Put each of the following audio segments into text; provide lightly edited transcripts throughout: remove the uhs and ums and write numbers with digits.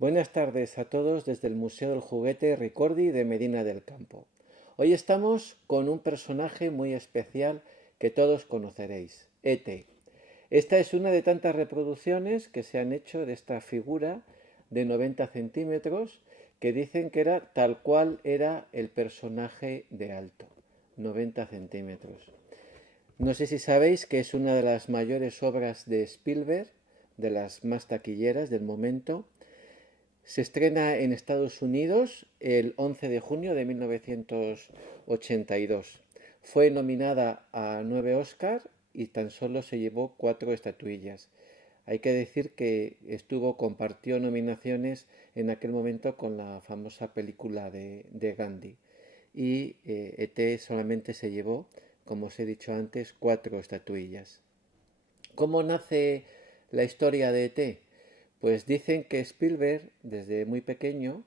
Buenas tardes a todos desde el Museo del Juguete Ricordi de Medina del Campo. Hoy estamos con un personaje muy especial que todos conoceréis, E.T. Esta es una de tantas reproducciones que se han hecho de esta figura de 90 centímetros que dicen que era tal cual era el personaje de alto, 90 centímetros. No sé si sabéis que es una de las mayores obras de Spielberg, de las más taquilleras del momento. Se estrena en Estados Unidos el 11 de junio de 1982. Fue nominada a 9 Oscars y tan solo se llevó 4 estatuillas. Hay que decir que compartió nominaciones en aquel momento con la famosa película de Gandhi. Y E.T. solamente se llevó, como os he dicho antes, 4 estatuillas. ¿Cómo nace la historia de E.T.? Pues dicen que Spielberg, desde muy pequeño,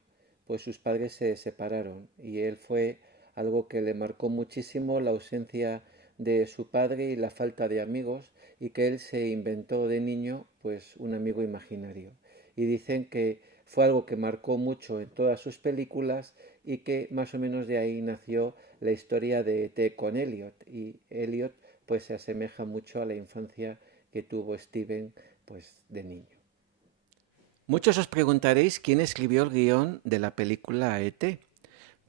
pues sus padres se separaron y él fue algo que le marcó muchísimo la ausencia de su padre y la falta de amigos y que él se inventó de niño pues un amigo imaginario. Y dicen que fue algo que marcó mucho en todas sus películas y que más o menos de ahí nació la historia de E.T. con Elliot y Elliot pues se asemeja mucho a la infancia que tuvo Steven pues de niño. Muchos os preguntaréis quién escribió el guión de la película E.T.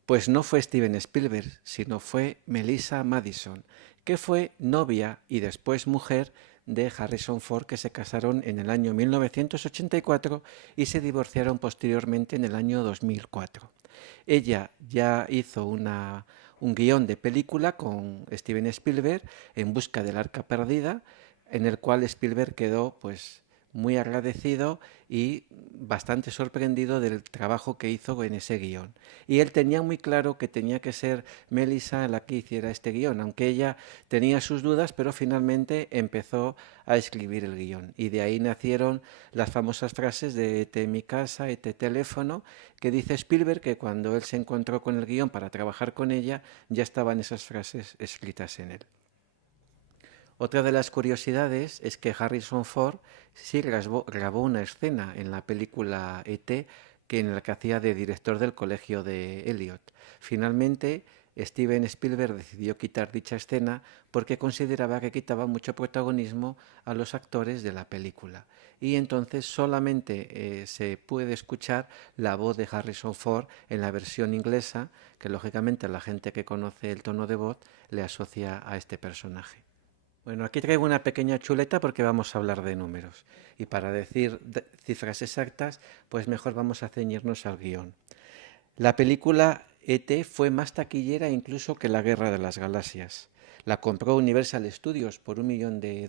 Pues no fue Steven Spielberg, sino fue Melissa Madison, que fue novia y después mujer de Harrison Ford, que se casaron en el año 1984 y se divorciaron posteriormente en el año 2004. Ella ya hizo un guión de película con Steven Spielberg, En busca del arca perdida, en el cual Spielberg quedó pues muy agradecido y bastante sorprendido del trabajo que hizo en ese guión. Y él tenía muy claro que tenía que ser Melissa la que hiciera este guión, aunque ella tenía sus dudas, pero finalmente empezó a escribir el guión. Y de ahí nacieron las famosas frases de "Ete mi casa, ete teléfono", que dice Spielberg que cuando él se encontró con el guión para trabajar con ella, ya estaban esas frases escritas en él. Otra de las curiosidades es que Harrison Ford sí grabó una escena en la película E.T. En la que hacía de director del colegio de Elliot. Finalmente, Steven Spielberg decidió quitar dicha escena porque consideraba que quitaba mucho protagonismo a los actores de la película. Y entonces solamente se puede escuchar la voz de Harrison Ford en la versión inglesa, que lógicamente la gente que conoce el tono de voz le asocia a este personaje. Bueno, aquí traigo una pequeña chuleta porque vamos a hablar de números. Y para decir cifras exactas, pues mejor vamos a ceñirnos al guión. La película E.T. fue más taquillera incluso que La Guerra de las Galaxias. La compró Universal Studios por $1 millón y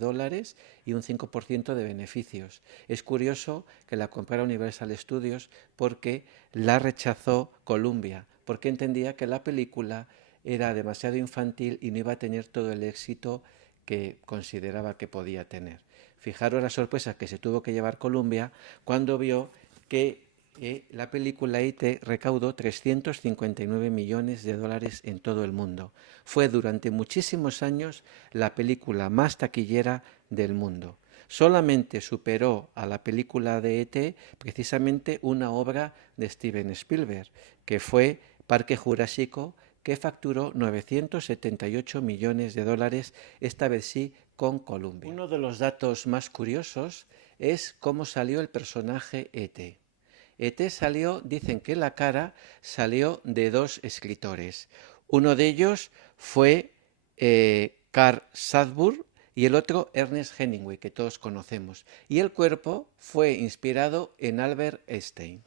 un 5% de beneficios. Es curioso que la comprara Universal Studios porque la rechazó Columbia, porque entendía que la película era demasiado infantil y no iba a tener todo el éxito que consideraba que podía tener. Fijaros la sorpresa que se tuvo que llevar Columbia cuando vio que la película E.T. recaudó 359 millones de dólares en todo el mundo. Fue durante muchísimos años la película más taquillera del mundo. Solamente superó a la película de E.T. precisamente una obra de Steven Spielberg, que fue Parque Jurásico, que facturó 978 millones de dólares, esta vez sí con Columbia. Uno de los datos más curiosos es cómo salió el personaje E.T. E.T. salió, dicen que la cara salió de dos escritores. Uno de ellos fue Carl Sadburg y el otro Ernest Hemingway, que todos conocemos. Y el cuerpo fue inspirado en Albert Einstein.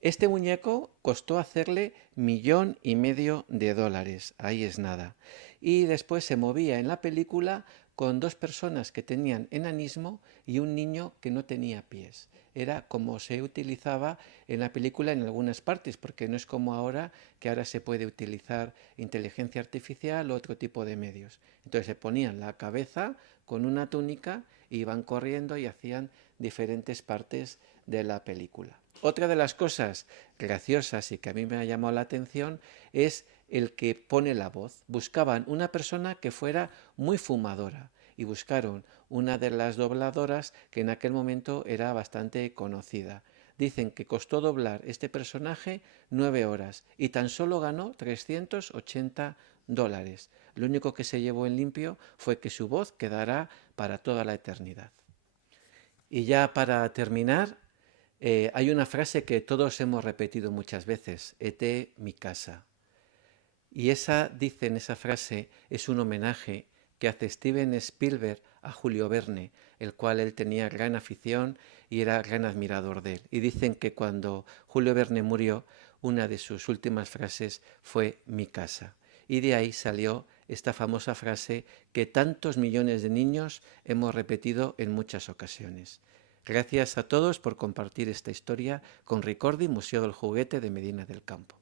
Este muñeco costó hacerle $1,500,000, ahí es nada. Y después se movía en la película con dos personas que tenían enanismo y un niño que no tenía pies. Era como se utilizaba en la película en algunas partes, porque no es como ahora, que ahora se puede utilizar inteligencia artificial o otro tipo de medios. Entonces se ponían la cabeza con una túnica, iban corriendo y hacían diferentes partes de la película. Otra de las cosas graciosas y que a mí me ha llamado la atención es el que pone la voz. Buscaban una persona que fuera muy fumadora y buscaron una de las dobladoras que en aquel momento era bastante conocida. Dicen que costó doblar este personaje 9 horas y tan solo ganó $380. Lo único que se llevó en limpio fue que su voz quedará para toda la eternidad. Y ya para terminar, hay una frase que todos hemos repetido muchas veces: «Hete mi casa». Y esa frase es un homenaje que hace Steven Spielberg a Julio Verne, el cual él tenía gran afición y era gran admirador de él. Y dicen que cuando Julio Verne murió, una de sus últimas frases fue «mi casa». Y de ahí salió esta famosa frase que tantos millones de niños hemos repetido en muchas ocasiones. Gracias a todos por compartir esta historia con Ricordi, Museo del Juguete de Medina del Campo.